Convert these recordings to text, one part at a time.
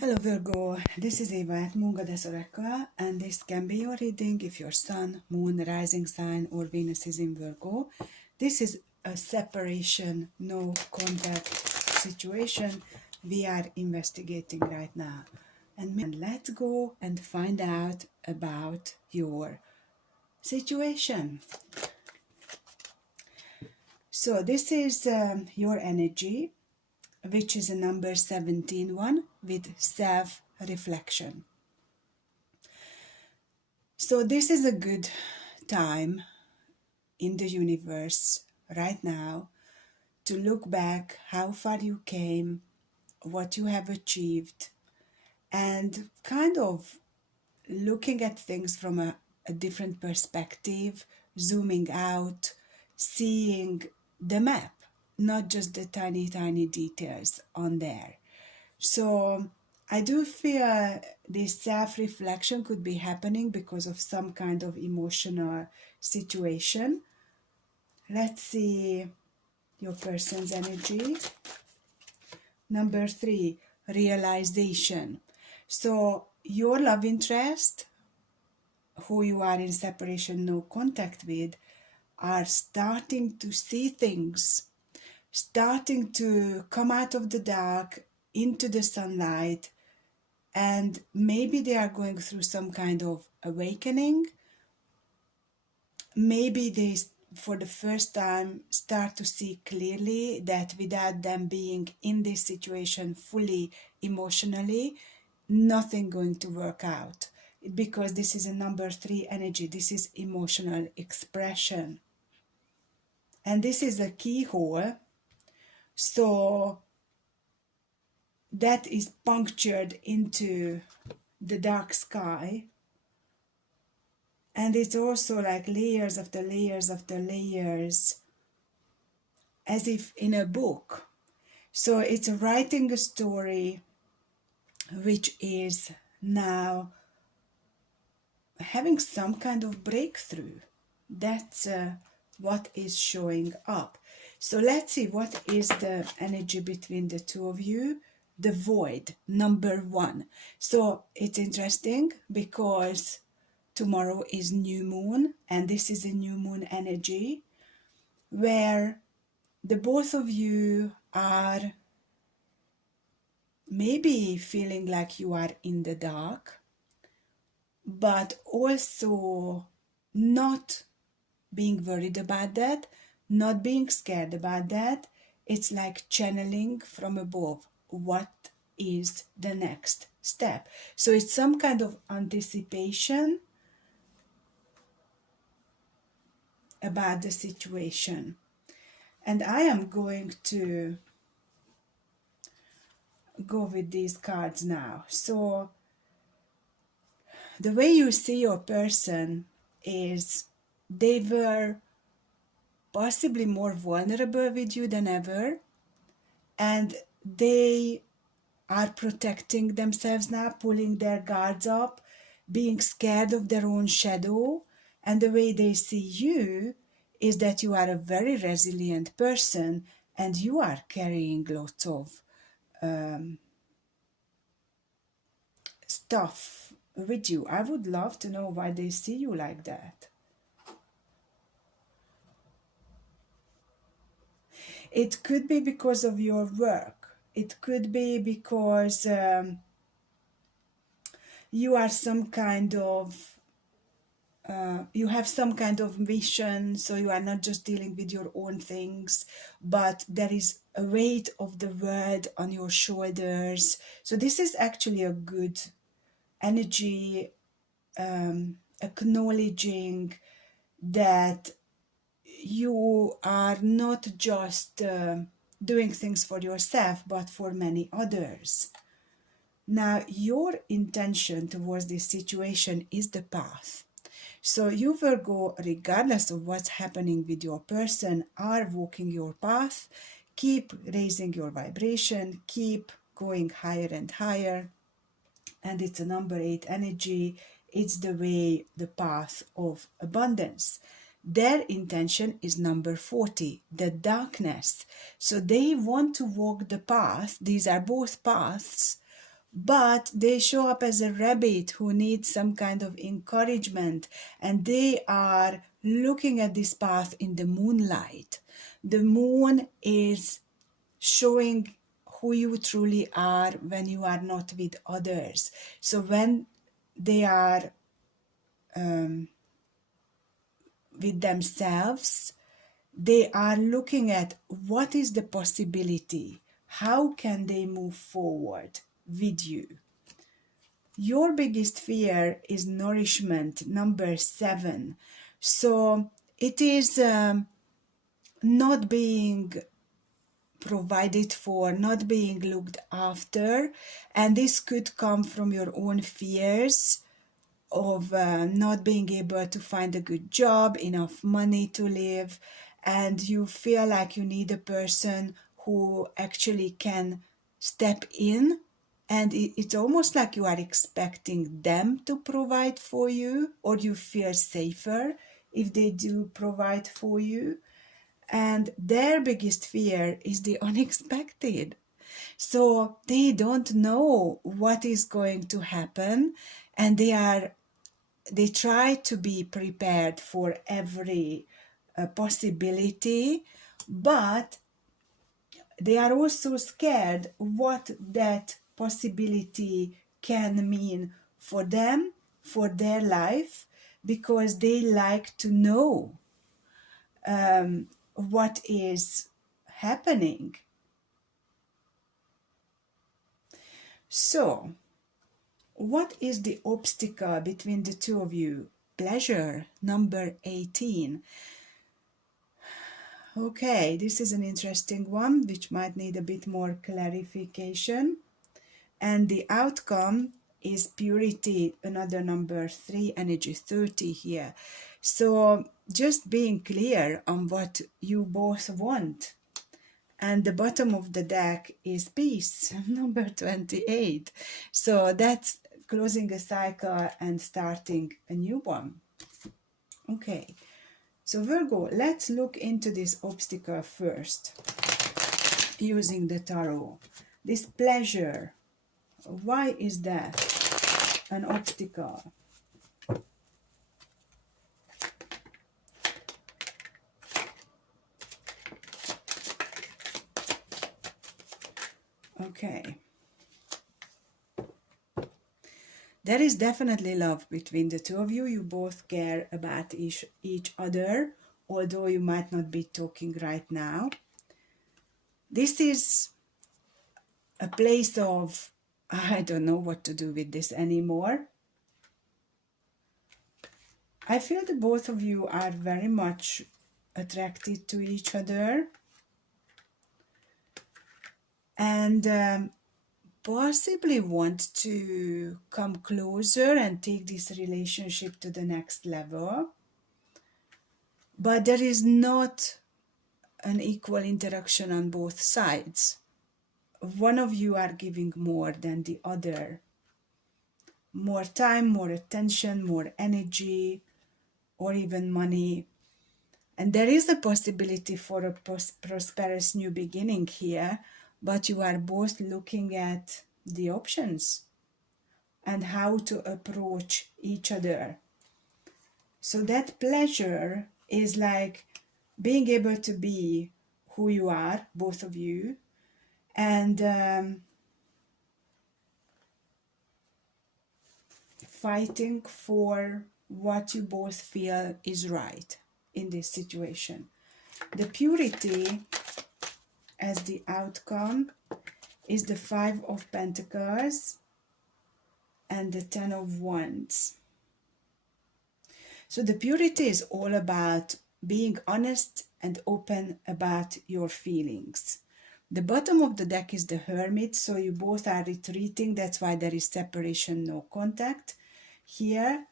Hello Virgo, this is Eva at Moon Goddess Oracle, and this can be your reading if your Sun, Moon, Rising sign or Venus is in Virgo. This is a separation, no contact situation we are investigating right now. And let's go and find out about your situation. So this is your energy, which is a number 17 one with self-reflection. So this is a good time in the universe right now to look back how far you came, what you have achieved, and kind of looking at things from a different perspective, zooming out, seeing the map, not just the tiny, tiny details on there. So I do feel this self-reflection could be happening because of some kind of emotional situation. Let's see your person's energy. Number 3, realization. So your love interest, who you are in separation, no contact with, are starting to see things, starting to come out of the dark into the sunlight, and maybe they are going through some kind of awakening. Maybe they for the first time start to see clearly that without them being in this situation fully emotionally, nothing going to work out, because this is a number 3 energy. This is emotional expression, and this is a keyhole, so that is punctured into the dark sky, and it's also like layers after layers after layers, as if in a book. So it's writing a story which is now having some kind of breakthrough. That's what is showing up. So let's see what is the energy between the two of you. The void, number 1. So it's interesting because tomorrow is new moon, and this is a new moon energy where the both of you are maybe feeling like you are in the dark, but also not being worried about that, not being scared about that. It's like channeling from above. What is the next step? So it's some kind of anticipation about the situation. And I am going to go with these cards now. So the way you see your person is they were possibly more vulnerable with you than ever, and they are protecting themselves now, pulling their guards up, being scared of their own shadow. And the way they see you is that you are a very resilient person and you are carrying lots of stuff with you. I would love to know why they see you like that. It could be because of your work. It could be because you are some kind of you have some kind of mission, so you are not just dealing with your own things, but there is a weight of the world on your shoulders. So this is actually a good energy, acknowledging that you are not just doing things for yourself, but for many others. Now, your intention towards this situation is the path. So you, Virgo, regardless of what's happening with your person, are walking your path. Keep raising your vibration, keep going higher and higher. And it's a number 8 energy. It's the way, the path of abundance. Their intention is number 40, the darkness. So they want to walk the path. These are both paths but they show up as a rabbit who needs some kind of encouragement, and they are looking at this path in the moonlight. The moon is showing who you truly are when you are not with others. So when they are with themselves, they are looking at what is the possibility, how can they move forward with you. Your biggest fear is nourishment, number 7. So it is not being provided for, not being looked after, and this could come from your own fears of not being able to find a good job, enough money to live, and you feel like you need a person who actually can step in, and it's almost like you are expecting them to provide for you, or you feel safer if they do provide for you. And their biggest fear is the unexpected. So they don't know what is going to happen, and they try to be prepared for every possibility, but they are also scared what that possibility can mean for them, for their life, because they like to know what is happening. So, what is the obstacle between the two of you? Pleasure, number 18. Okay, this is an interesting one, which might need a bit more clarification. And the outcome is purity, another number 3, energy 30 here. So just being clear on what you both want. And the bottom of the deck is peace, number 28. So that's closing a cycle and starting a new one. Okay, so Virgo, let's look into this obstacle first, using the tarot. This pleasure, why is that an obstacle? Okay. There is definitely love between the two of you. You both care about each other, although you might not be talking right now. This is a place of, I don't know what to do with this anymore. I feel that both of you are very much attracted to each other. And possibly want to come closer and take this relationship to the next level. But there is not an equal interaction on both sides. One of you are giving more than the other. More time, more attention, more energy, or even money. And there is a possibility for a prosperous new beginning here, but you are both looking at the options and how to approach each other. So that pleasure is like being able to be who you are, both of you, and fighting for what you both feel is right in this situation. The purity as the outcome is the 5 of Pentacles and the 10 of Wands. So the purity is all about being honest and open about your feelings. The bottom of the deck is the Hermit, so you both are retreating. That's why there is separation, no contact here.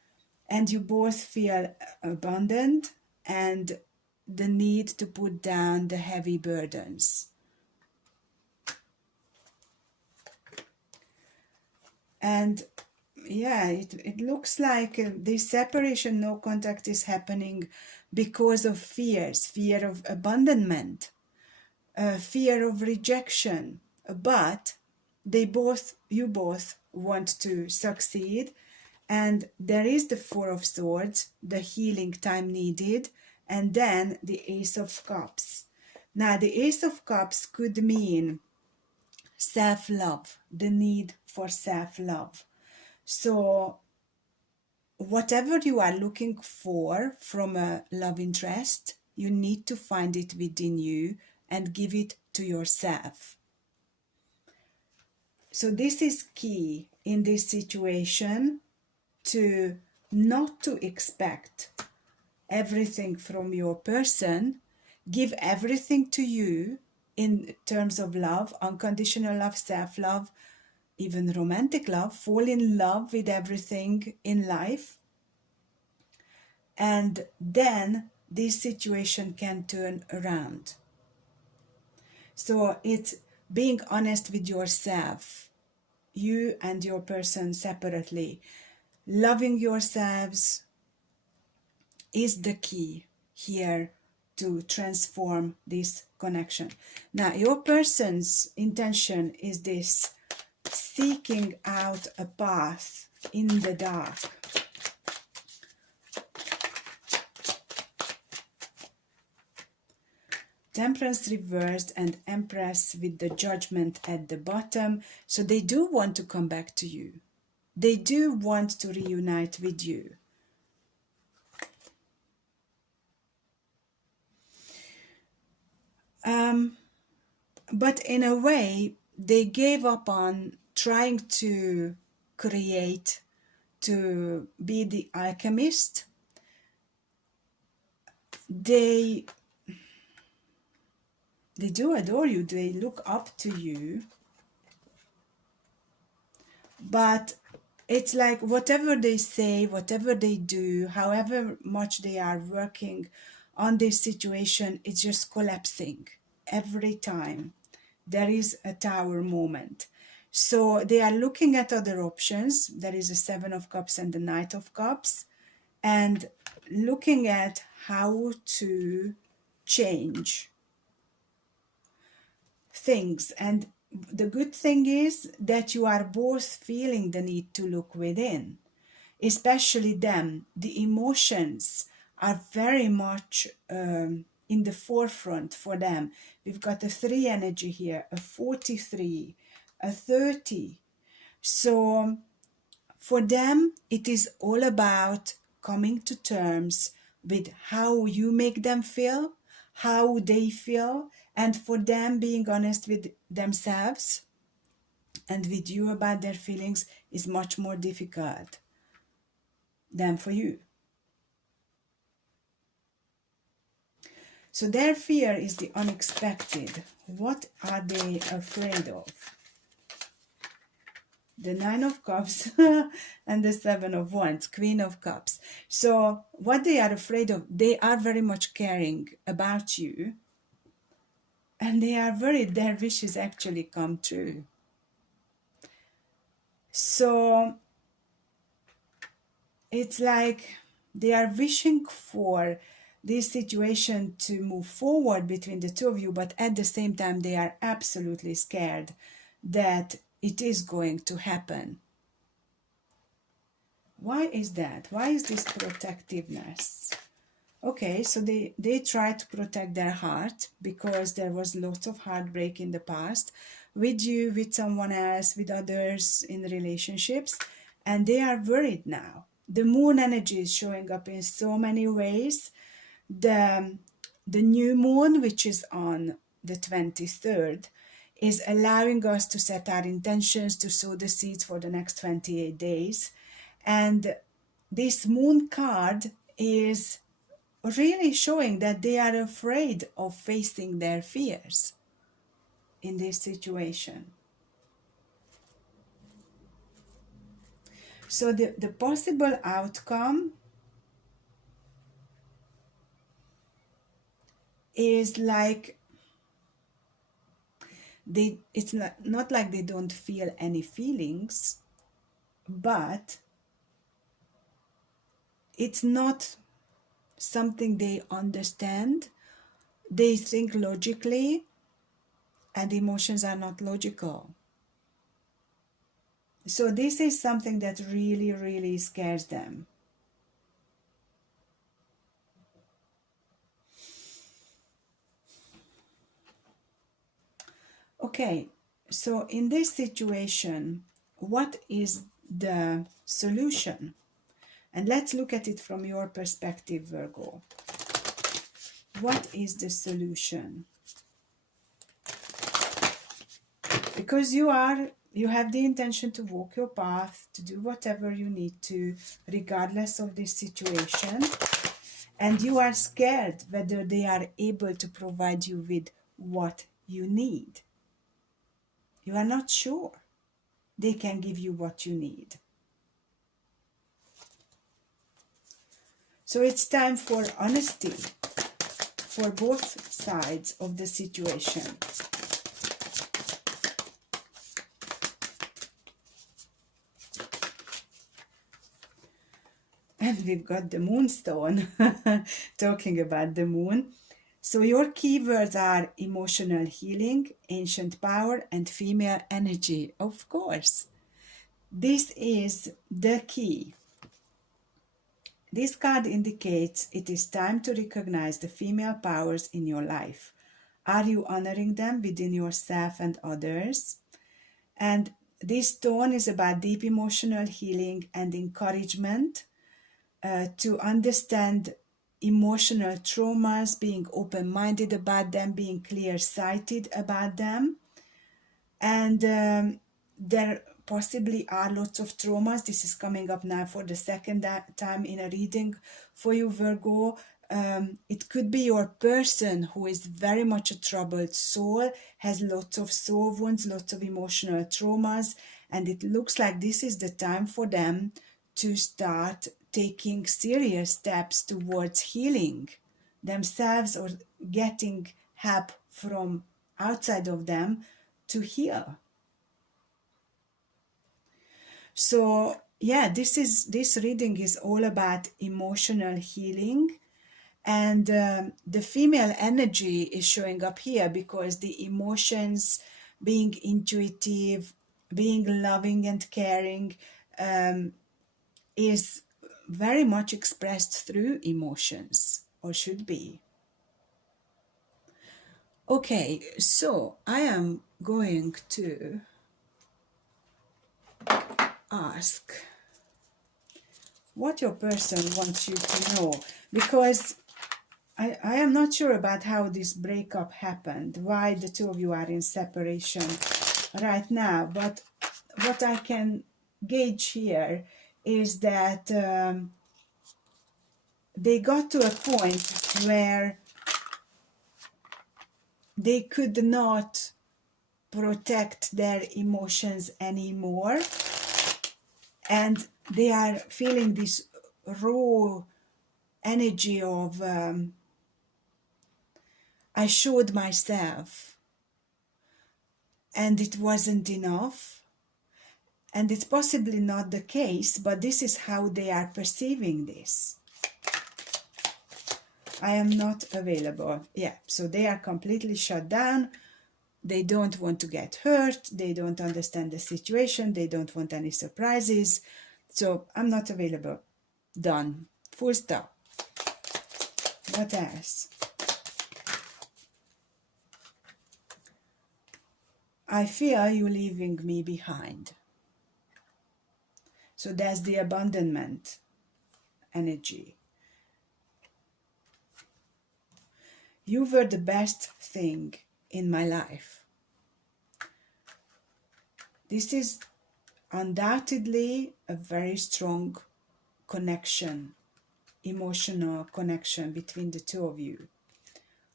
And you both feel abandoned and the need to put down the heavy burdens. And yeah, it looks like this separation, no contact is happening because of fears, fear of abandonment, fear of rejection. But you both want to succeed, and there is the Four of Swords, the healing time needed, and then the Ace of Cups. Now the Ace of Cups could mean self-love, the need for self-love. So whatever you are looking for from a love interest, you need to find it within you and give it to yourself. So this is key in this situation, to not to expect everything from your person. Give everything to you in terms of love, unconditional love, self-love, even romantic love. Fall in love with everything in life, and then this situation can turn around. So it's being honest with yourself, you and your person separately. Loving yourselves is the key here to transform this connection. Now, your person's intention is this: seeking out a path in the dark. Temperance reversed and Empress with the Judgment at the bottom. So they do want to come back to you. They do want to reunite with you. But in a way, they gave up on trying to create, to be the alchemist. They do adore you, they look up to you, but it's like whatever they say, whatever they do, however much they are working on this situation, it's just collapsing every time there is a Tower moment. So they are looking at other options. There is a Seven of Cups and the Knight of Cups, and looking at how to change things. And the good thing is that you are both feeling the need to look within, especially them. The emotions are very much in the forefront for them. We've got a 3 energy here, a 43, a 30. So for them, it is all about coming to terms with how you make them feel, how they feel, and for them being honest with themselves and with you about their feelings is much more difficult than for you. So their fear is the unexpected. What are they afraid of? The Nine of Cups and the Seven of Wands, Queen of Cups. So what they are afraid of, they are very much caring about you, and they are worried their wishes actually come true. So it's like they are wishing for this situation to move forward between the two of you, but at the same time they are absolutely scared that it is going to happen. Why is that? Why is this protectiveness? Okay, so they try to protect their heart because there was lots of heartbreak in the past with you, with someone else, with others in relationships, and they are worried now. The moon energy is showing up in so many ways. The new moon, which is on the 23rd, is allowing us to set our intentions, to sow the seeds for the next 28 days. And this moon card is really showing that they are afraid of facing their fears in this situation. So the possible outcome is like it's not like they don't feel any feelings, but it's not something they understand. They think logically, and emotions are not logical. So this is something that really, really scares them. Okay, so in this situation, what is the solution? And let's look at it from your perspective, Virgo. What is the solution? Because you have the intention to walk your path, to do whatever you need to, regardless of this situation. And you are scared whether they are able to provide you with what you need. You are not sure they can give you what you need. So it's time for honesty for both sides of the situation. And we've got the moonstone, talking about the moon. So your keywords are emotional healing, ancient power, and female energy. Of course, this is the key. This card indicates it is time to recognize the female powers in your life. Are you honoring them within yourself and others? And this stone is about deep emotional healing and encouragement to understand emotional traumas, being open-minded about them, being clear-sighted about them. And there possibly are lots of traumas. This is coming up now for the second time in a reading for you, Virgo. It could be your person who is very much a troubled soul, has lots of soul wounds, lots of emotional traumas, and it looks like this is the time for them to start taking serious steps towards healing themselves or getting help from outside of them to heal. So yeah, this reading is all about emotional healing, and the female energy is showing up here because the emotions, being intuitive, being loving and caring, is very much expressed through emotions, or should be. Okay, so I am going to ask what your person wants you to know, because I am not sure about how this breakup happened, why the two of you are in separation right now, but what I can gauge here is that they got to a point where they could not protect their emotions anymore, and they are feeling this raw energy of I showed myself and it wasn't enough, and it's possibly not the case, but this is how they are perceiving this. I am not available. Yeah, so they are completely shut down. They don't want to get hurt. They don't understand the situation. They don't want any surprises. So I'm not available. Done. Full stop. What else? I fear you leaving me behind. So that's the abandonment energy. You were the best thing in my life. This is undoubtedly a very strong connection, emotional connection between the two of you.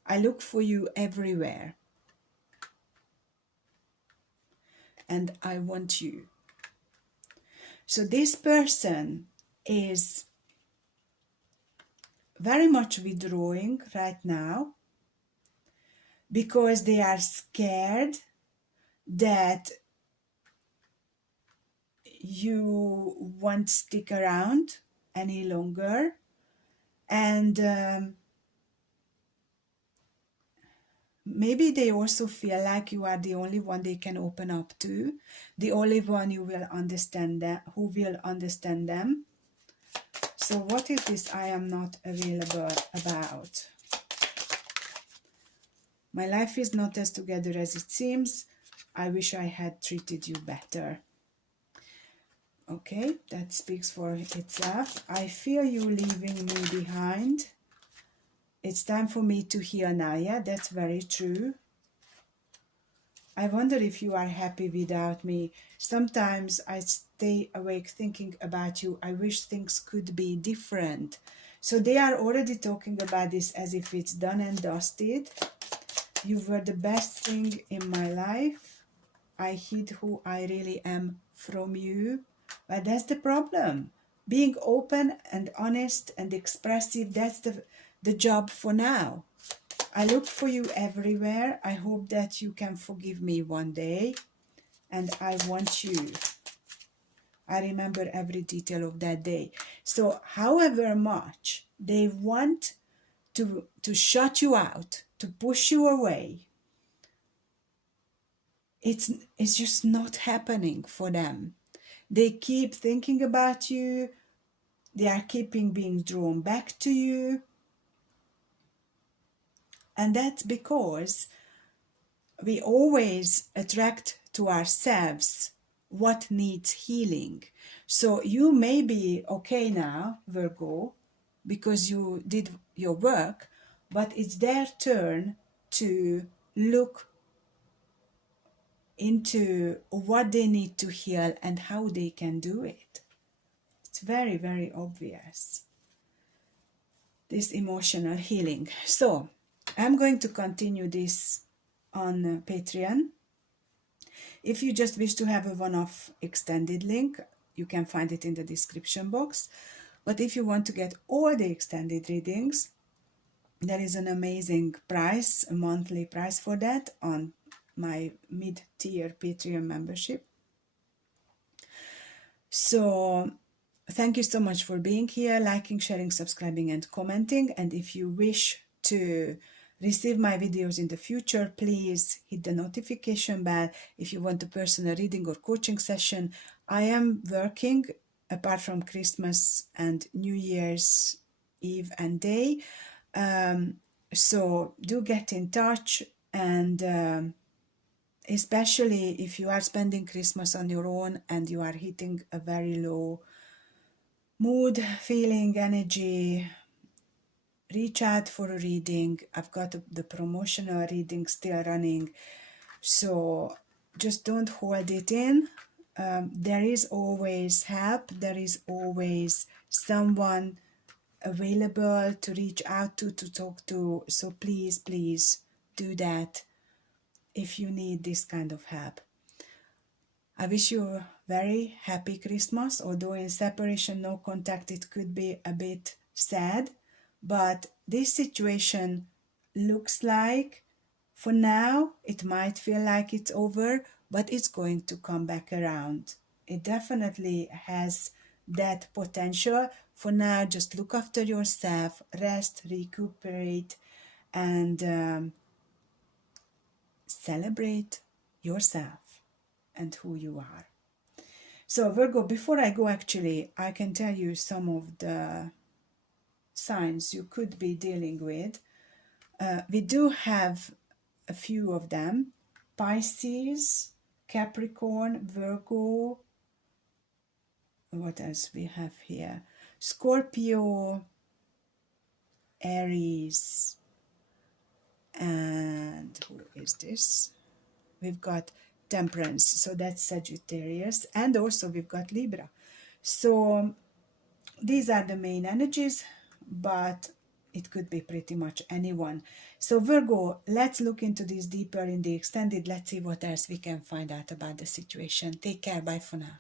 I look for you everywhere, and I want you. So this person is very much withdrawing right now because they are scared that you won't stick around any longer, and Maybe they also feel like you are the only one they can open up to, the only one who will understand them. So what is this I am not available about? My life is not as together as it seems. I wish I had treated you better. Okay, that speaks for itself. I feel you leaving me behind. It's time for me to heal now. Yeah, that's very true. I wonder if you are happy without me. Sometimes I stay awake thinking about you. I wish things could be different. So they are already talking about this as if it's done and dusted. You were the best thing in my life. I hid who I really am from you. But that's the problem. Being open and honest and expressive, that's the job for now. I look for you everywhere. I hope that you can forgive me one day. And I want you. I remember every detail of that day. So however much they want to shut you out, to push you away, it's just not happening for them. They keep thinking about you. They are keeping being drawn back to you. And that's because we always attract to ourselves what needs healing. So you may be okay now, Virgo, because you did your work, but it's their turn to look into what they need to heal and how they can do it. It's very, very obvious, this emotional healing. So I'm going to continue this on Patreon. If you just wish to have a one-off extended link, you can find it in the description box. But if you want to get all the extended readings, there is an amazing price, a monthly price for that on my mid-tier Patreon membership. So thank you so much for being here, liking, sharing, subscribing, and commenting. And if you wish to receive my videos in the future, please hit the notification bell. If you want a personal reading or coaching session, I am working apart from Christmas and New Year's Eve and day. So do get in touch, and especially if you are spending Christmas on your own and you are hitting a very low mood, feeling, energy, reach out for a reading. I've got the promotional reading still running, so just don't hold it in. There is always help. There is always someone available to reach out to talk to. So please, please do that if you need this kind of help. I wish you a very happy Christmas. Although in separation, no contact, it could be a bit sad. But this situation looks like, for now, it might feel like it's over, but it's going to come back around. It definitely has that potential. For now, just look after yourself, rest, recuperate, and celebrate yourself and who you are. So Virgo, before I go, actually, I can tell you some of the signs you could be dealing with. We do have a few of them: Pisces, Capricorn, Virgo. What else we have here? Scorpio, Aries, and who is this? We've got Temperance, so that's Sagittarius, and also we've got Libra. So these are the main energies, but it could be pretty much anyone. So Virgo, let's look into this deeper in the extended. Let's see what else we can find out about the situation. Take care. Bye for now.